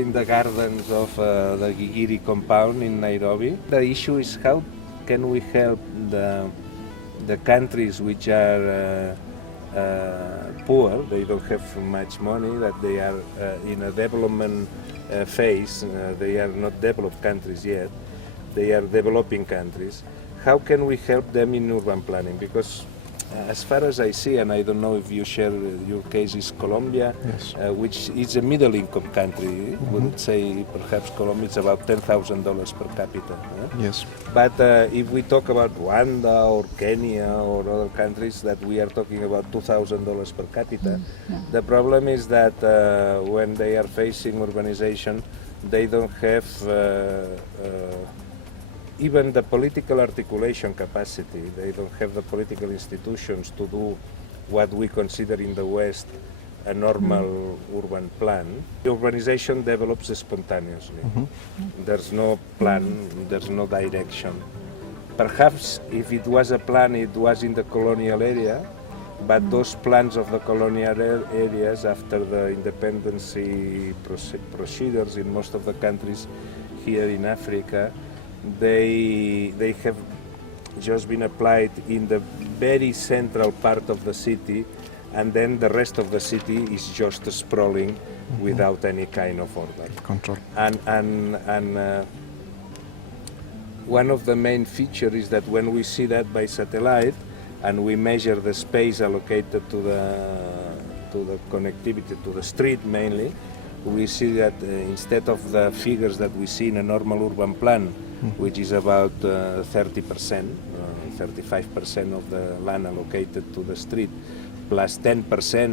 in the gardens of the Gigiri compound in Nairobi. The issue is how can we help the countries which are poor, they don't have much money, that they are in a development phase, they are not developed countries yet, they are developing countries. How can we help them in urban planning? Because as far as I see, and I don't know if you share your case, is Colombia, Yes. Which is a middle income country. Would say perhaps Colombia is about $10,000 per capita. Yes. But if we talk about Rwanda or Kenya or other countries that we are talking about $2,000 per capita, the problem is that when they are facing urbanization, they don't have even the political articulation capacity. They don't have the political institutions to do what we consider in the West a normal urban plan. Urbanization develops spontaneously. There's no plan, there's no direction. Perhaps if it was a plan, it was in the colonial area, but those plans of the colonial areas after the independence procedures in most of the countries here in Africa, they have just been applied in the very central part of the city, and then the rest of the city is just sprawling without any kind of order. Control. And one of the main features is that when we see that by satellite and we measure the space allocated to the connectivity to the street mainly, we see that instead of the figures that we see in a normal urban plan, which is about 30%, 35% of the land allocated to the street, plus 10%,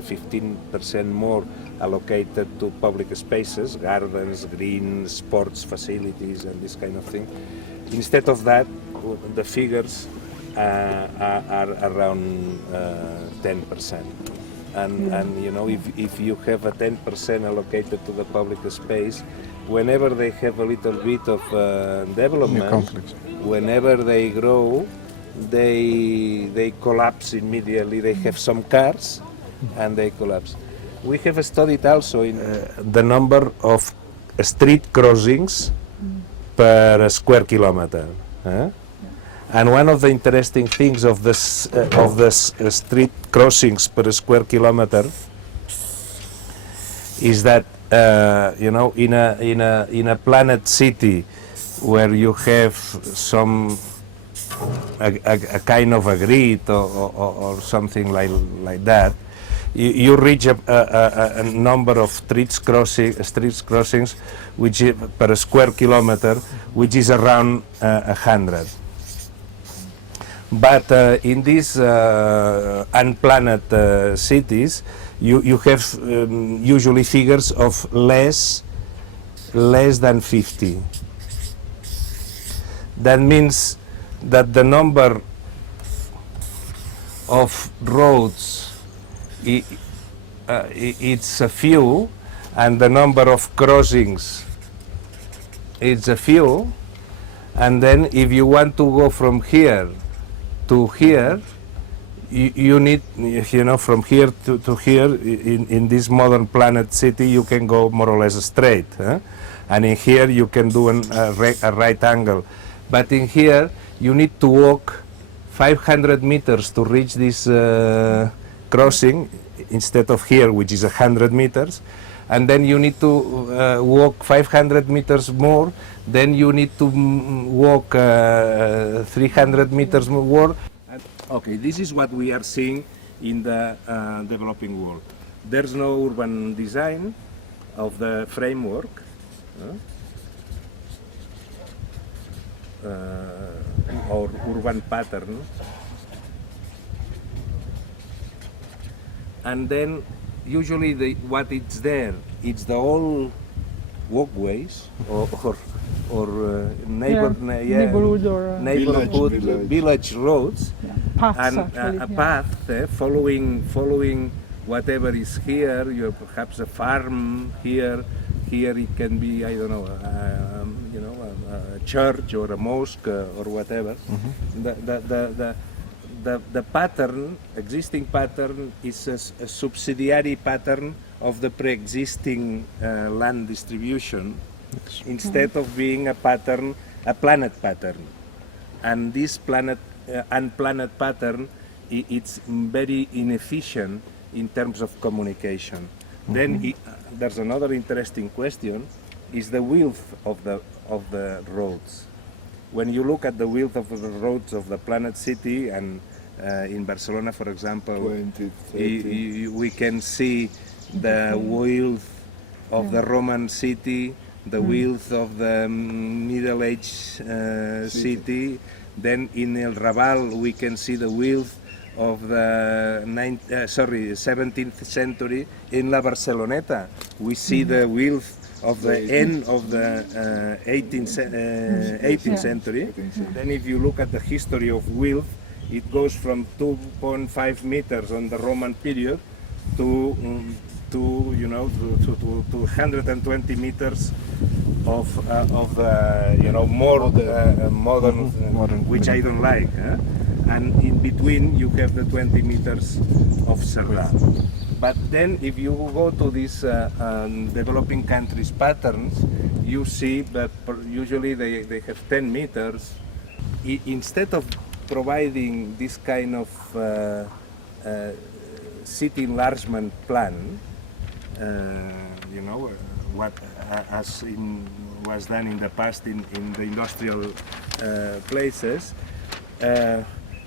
15% more allocated to public spaces, gardens, green, sports facilities, and this kind of thing. Instead of that, the figures are around 10%. And you know, if you have a 10% allocated to the public space, whenever they have a little bit of development, whenever they grow, they collapse immediately. They have some cars and they collapse. We have studied also in the number of street crossings per square kilometer. And one of the interesting things of this street crossings per square kilometer is that you know, in a planet city where you have some a kind of a grid or something like that, you reach a number of street crossings which is per square kilometer, which is around 100. But in these unplanned cities, you have usually figures of less than 50. That means that the number of roads it's a few, and the number of crossings it's a few, and then if you want to go from here to here, you need, you know, from here to here, in this modern planet city, you can go more or less straight. And in here you can do a right angle. But in here, you need to walk 500 meters to reach this crossing, instead of here, which is 100 meters. And then you need to walk 500 meters more, then you need to walk 300 meters more. Okay, this is what we are seeing in the developing world. There's no urban design of the framework, or urban pattern. And then usually what it's there, it's the old walkways or neighborhood village roads, Paths, and actually, a path following whatever is here. You have perhaps a farm here. Here it can be, I don't know, you know, a church or a mosque or whatever. The pattern, existing pattern, is a subsidiary pattern of the pre-existing land distribution instead of being a pattern, a planet pattern. And this unplanet pattern, it's very inefficient in terms of communication. Then there's another interesting question, is the width of the roads. When you look at the width of the roads of the planet city, and in Barcelona, for example, 20, 30. we can see the width of the Roman city, the width of the Middle Age city. Then in El Raval we can see the width of the 17th century. In La Barceloneta we see the width of the end of the 18th century. Then if you look at the history of width, it goes from 2.5 meters on the Roman period to 120 meters of more modern, which I don't like. And in between you have the 20 meters of Cerdà. But then if you go to these developing countries patterns, you see that usually they have 10 meters. Instead of providing this kind of city enlargement plan, what was done in the past in the industrial places,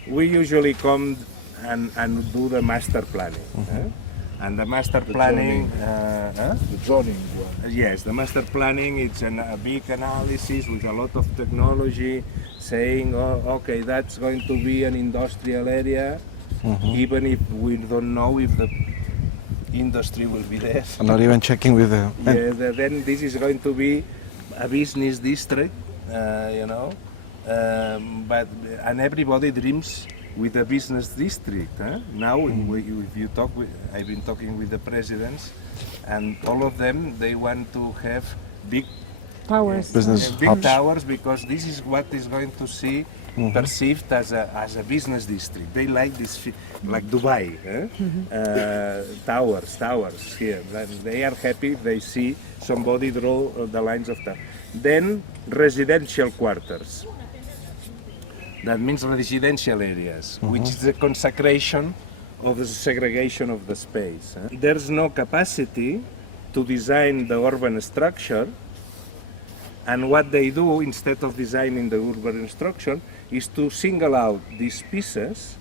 we usually come and do the master planning. And the master planning, the zoning one. Yes, the master planning, it's a big analysis with a lot of technology, saying, oh, okay, that's going to be an industrial area, even if we don't know if the industry will be there. I'm not even checking with the... Then this is going to be a business district, and everybody dreams with a business district. Now, if you talk with, I've been talking with the presidents, and all of them, they want to have big towers, big towers, because this is what is going to see perceived as a business district. They like this, like Dubai, towers here. They are happy if they see somebody draw the lines of tower. Then residential quarters. That means residential areas, which is the consecration of the segregation of the space. There's no capacity to design the urban structure, and what they do, instead of designing the urban structure, is to single out these pieces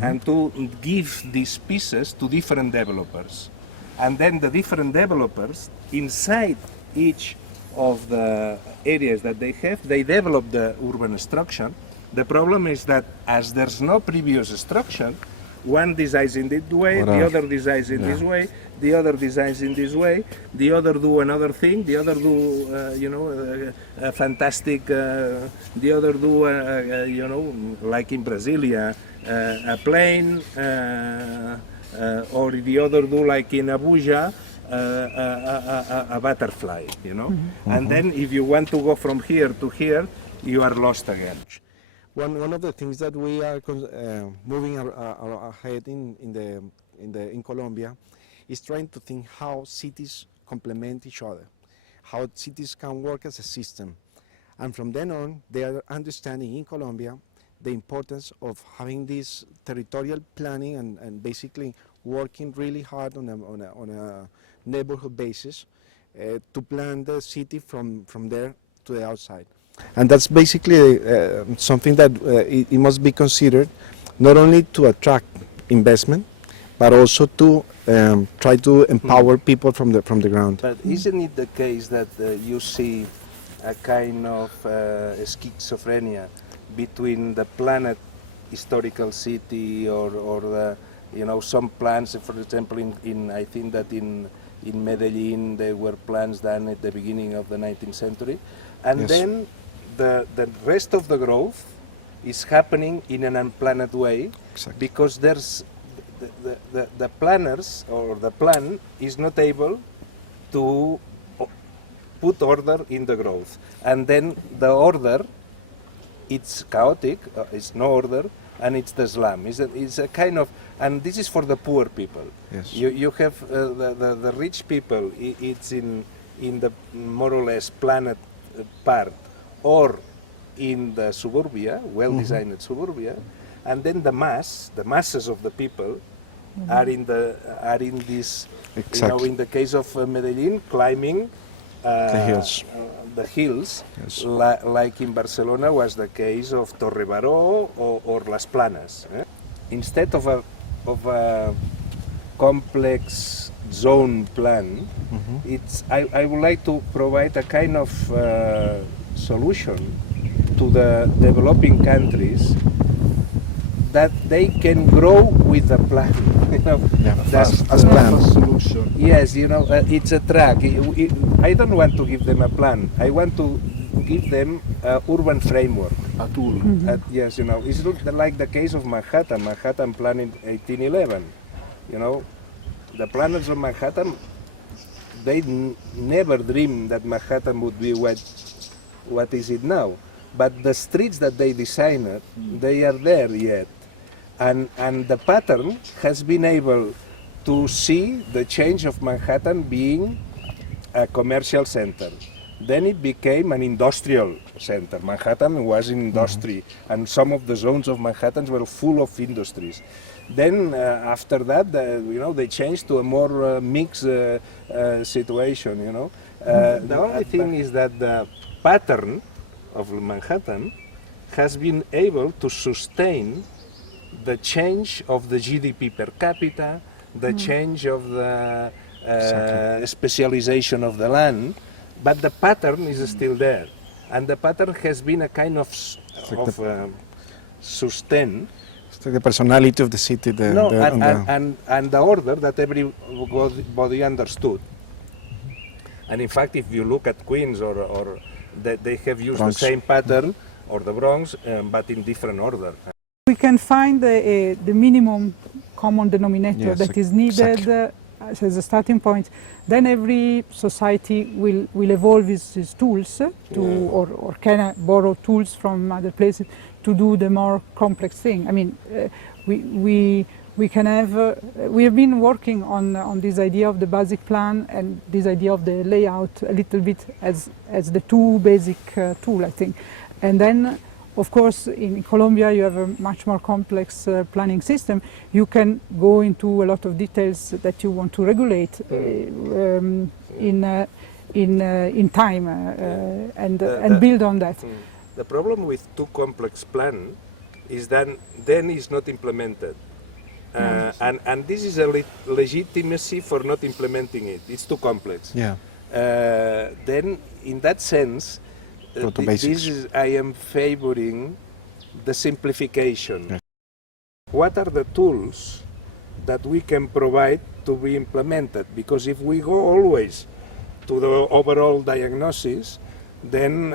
and to give these pieces to different developers. And then the different developers, inside each of the areas that they have, they develop the urban structure. The problem is that as there's no previous structure, one designs in this way, the other designs in this way, the other designs in this way, the other do another thing, the other do, a fantastic, the other do, like in Brasilia, a plane, or the other do like in Abuja, a butterfly, And then if you want to go from here to here, you are lost again. One of the things that we are moving ahead in Colombia is trying to think how cities complement each other, how cities can work as a system. And from then on, they are understanding in Colombia the importance of having this territorial planning and basically working really hard on a neighborhood basis to plan the city from there to the outside. And that's basically something that it must be considered not only to attract investment, but also to try to empower people from the ground. But isn't it the case that you see a kind of schizophrenia between the planned historical city or the, some plans, for example, I think that in Medellin there were plans done at the beginning of the 19th century, and then the rest of the growth is happening in an unplanned way, because there's the planners or the plan is not able to put order in the growth, and then the order, it's chaotic, it's no order, and it's the slum. It's a kind of, and this is for the poor people. Yes. You have the rich people. It's in the more or less planned part, or in the suburbia, well-designed suburbia, and then the masses of the people are in this. Exactly. In the case of Medellin, climbing The hills. the hills, Yes. like in Barcelona was the case of Torre-Baró or Las Planas. Instead of a complex zone plan, I would like to provide a kind of solution to the developing countries that they can grow with the plan. That's as planned. Solution. Yes, it's a track. I don't want to give them a plan. I want to give them an urban framework. A tool. Yes, it's like the case of Manhattan Plan in 1811. The planners of Manhattan, they never dreamed that Manhattan would be what is it now. But the streets that they designed, they are there yet. And the pattern has been able to see the change of Manhattan being a commercial center. Then it became an industrial center. Manhattan was in industry, and some of the zones of Manhattan were full of industries. Then after that, they changed to a more mixed situation. The only thing is that the pattern of Manhattan has been able to sustain the change of the GDP per capita, the change of the specialization of the land, but the pattern is still there. And the pattern has been a kind of sustain. It's like the personality of the city. And the order that everybody understood. And in fact, if you look at Queens or they have used Bronx. the same pattern, or the Bronx, but in different order. We can find the minimum common denominator Yes, that is needed exactly. As a starting point. Then every society will evolve its tools or can borrow tools from other places to do the more complex thing. I mean, we can have. We have been working on this idea of the basic plan and this idea of the layout a little bit as the two basic tool, I think, and then. Of course, in Colombia, you have a much more complex planning system. You can go into a lot of details that you want to regulate in time and build on that. The problem with too complex plan is that then it's not implemented. And this is a legitimacy for not implementing it. It's too complex. Yeah. Then, in that sense, Go to basics. I am favoring the simplification. Yes. What are the tools that we can provide to be implemented? Because if we go always to the overall diagnosis, then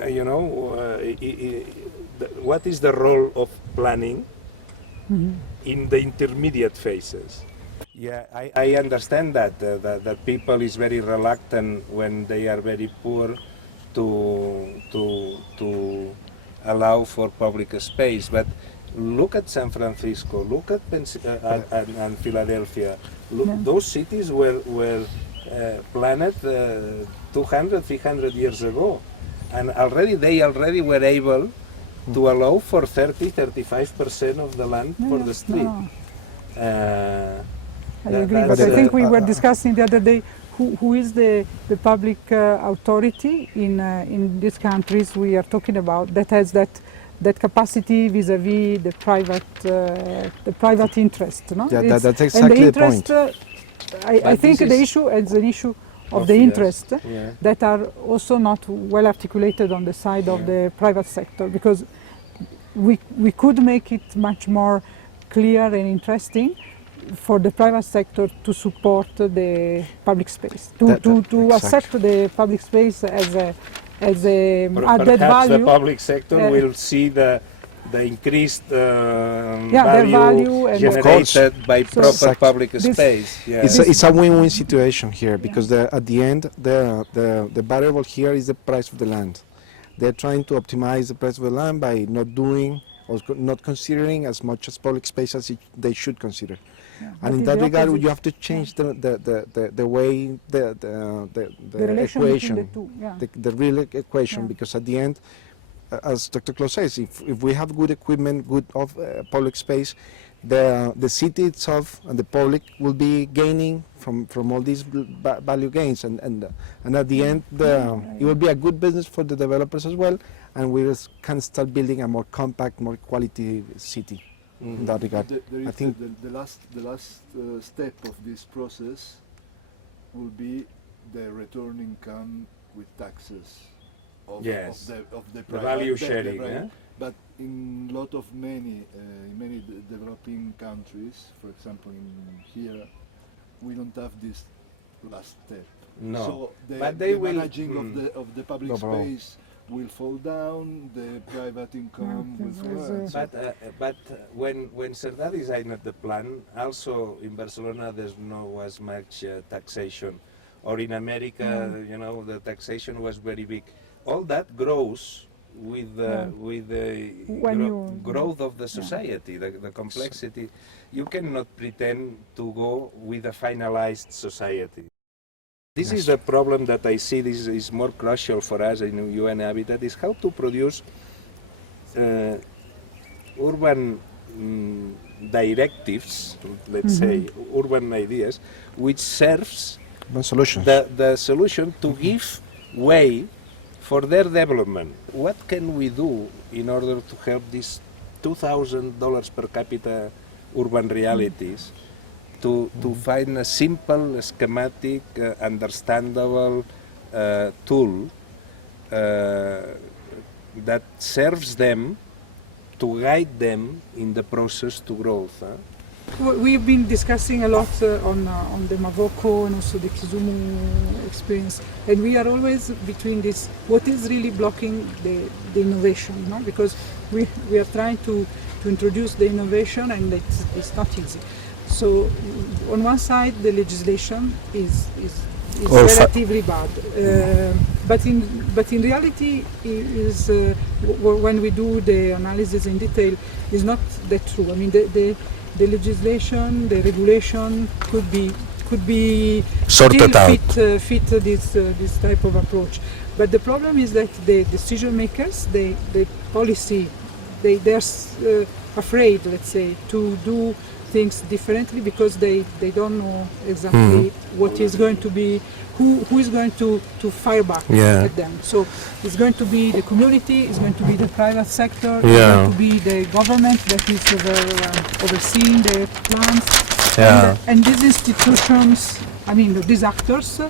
what is the role of planning in the intermediate phases? Yeah, I understand that people is very reluctant when they are very poor to allow for public space, but look at San Francisco, look at and Philadelphia. Those cities were planned 200, 300 years ago, and they already were able to allow for 30-35% of the land for the street. I agree, but I think we were discussing the other day who is the public authority in these countries we are talking about that has that capacity vis-a-vis the private interest. No? Yeah, that's exactly and the interest, the point. I think the issue is an issue of the interest that are also not well articulated on the side of the private sector, because we could make it much more clear and interesting for the private sector to support the public space, to accept the public space as a added Perhaps value. the public sector will see the increased their value and generated by proper Exactly. public space. Yeah. It's a win-win situation here, because at the end the variable here is the price of the land. They're trying to optimize the price of the land by not doing not considering as much as public space as they should consider. Yeah. But And in it's that the regard, opposite. you have to change the way the relation equation, between the two. Yeah. the real equation, Yeah. because at the end, as Dr. Claus says, if we have good equipment, good of public space, the city itself and the public will be gaining from all these value gains, and at the end, it will be a good business for the developers as well, and we can start building a more compact, more quality city. In that regard, There I is think the last step of this process will be the return income with taxes of, Yes. of the The private, value the sharing, private- yeah? But in lot of many developing countries, for example in here, we don't have this last step. No, So the, but they the will- managing of the public No problem. space will fall down, the private income will fall there's down. But when Cerdà designed the plan, also in Barcelona there's no as much taxation, or in America, you know, the taxation was very big. All that grows with the When you- growth of the society, the complexity. You cannot pretend to go with a finalized society. This is the problem that I see. This is more crucial for us in UN Habitat, is how to produce urban directives, let's say, urban ideas, which serves one solution. the solution to give way for their development. What can we do in order to help these $2,000 per capita urban realities to find a simple, schematic, understandable tool that serves them to guide them in the process to growth? We've been discussing a lot on the Mavoko and also the Kizumu experience, and we are always between this, what is really blocking the innovation, no? Because we are trying to introduce the innovation, and it's not easy. So on one side the legislation is relatively bad, but in reality is when we do the analysis in detail is not that true. I mean the legislation, the regulation could be Sorted still out. fit this type of approach. But the problem is that the decision makers, the policy, they're afraid, let's say, to do things differently because they don't know exactly what is going to be, who is going to fire back at them. So it's going to be the community, it's going to be the private sector, it's going to be the government that is overseeing the plans. And these institutions, I mean these actors,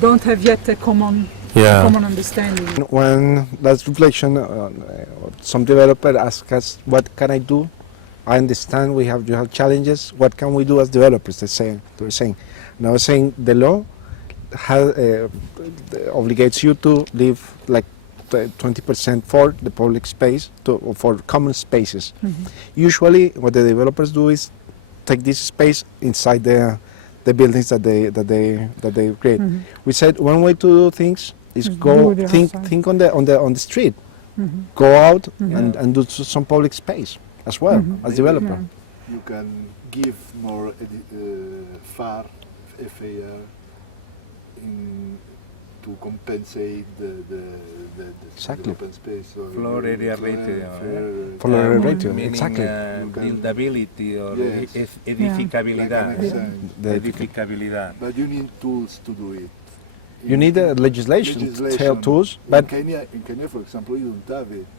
don't have yet a common understanding. When last reflection, some developer asked us, "What can I do? I understand you have challenges. What can we do as developers?" They were saying. And I was saying the law obligates you to leave like 20% for the public space for common spaces. Usually, what the developers do is take this space inside the buildings that they create. We said one way to do things is go Do it think outside. on the street, go out and do some public space as well as developer. You can give more FAR to compensate the Exactly. open space or Floor area ratio, Floor area ratio, meaning exactly. buildability or Yes. edificabilidad. Like an example. Edificabilidad. But you need tools to do it. You need legislation, tools, but in Kenya, for example, you don't have it.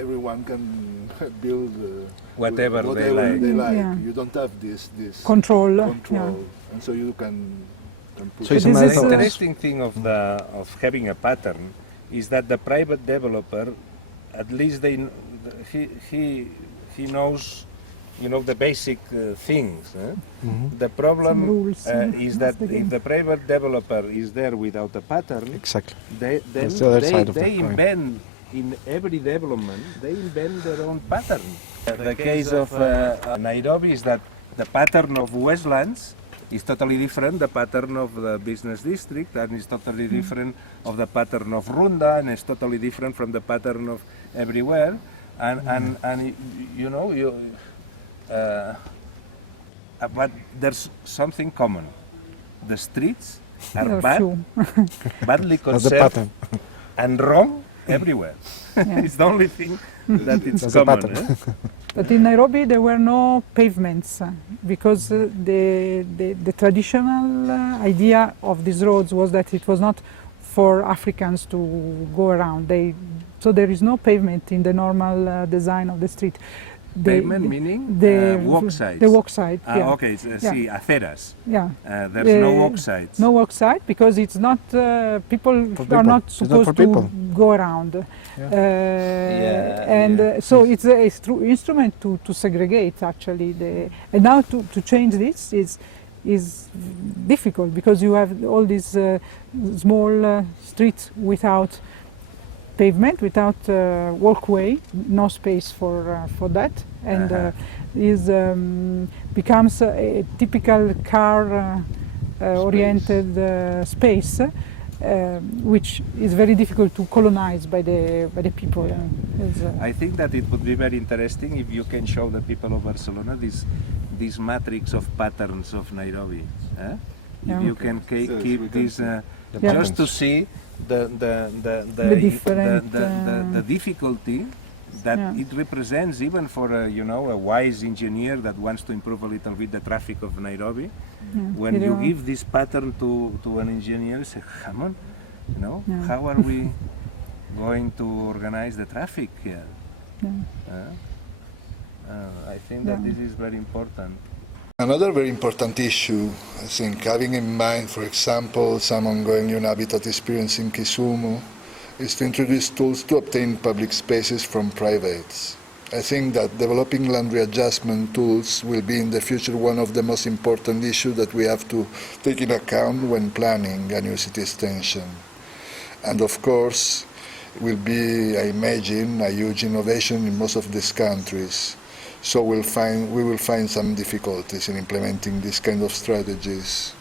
Everyone can build Whatever they like. Yeah. You don't have this Control. and so you can put So it's The a matter of- interesting thing of having a pattern is that the private developer, at least he knows, you know, the basic things. The problem Some rules, is that that's the game. if the private developer is there without a pattern, exactly. then That's the other side of the they coin. invent in every development, they invent their own pattern. The case of Nairobi is that the pattern of Westlands is totally different, the pattern of the business district, and is totally different of the pattern of Runda, and it's totally different from the pattern of everywhere. and you know, but there's something common. The streets are There are bad, few. badly That's the conserved, pattern. and wrong everywhere. Yeah. It's the only thing that it's That's the common. pattern. Eh? But in Nairobi there were no pavements because the traditional idea of these roads was that it was not for Africans to go around. So there is no pavement in the normal design of the street. Pavement meaning walk sides. The walk side. Yeah. Okay, see, aceras. Yeah. There's no walk sides. No walk side because it's not people For are people. not It's not supposed for to people. go around. So it's a instrument to segregate actually. And now to change this is difficult because you have all these small streets without pavement, without walkway, no space for that, and becomes a typical car oriented space, which is very difficult to colonize by the people. I think that it would be very interesting if you can show the people of Barcelona this matrix of patterns of Nairobi. Eh? Yeah. If you can Yes, we keep can this, see. just to see the different, the difficulty that Yeah. it represents, even for a wise engineer that wants to improve a little bit the traffic of Nairobi. When you Yeah. give this pattern to an engineer, you say, come on, Yeah. how are we going to organize the traffic here? Yeah. I think that Yeah. this is very important. Another very important issue, I think, having in mind, for example, some ongoing human habitat experience in Kisumu, is to introduce tools to obtain public spaces from privates. I think that developing land readjustment tools will be in the future one of the most important issues that we have to take into account when planning a new city extension. And of course, it will be, I imagine, a huge innovation in most of these countries. So we will find some difficulties in implementing these kind of strategies.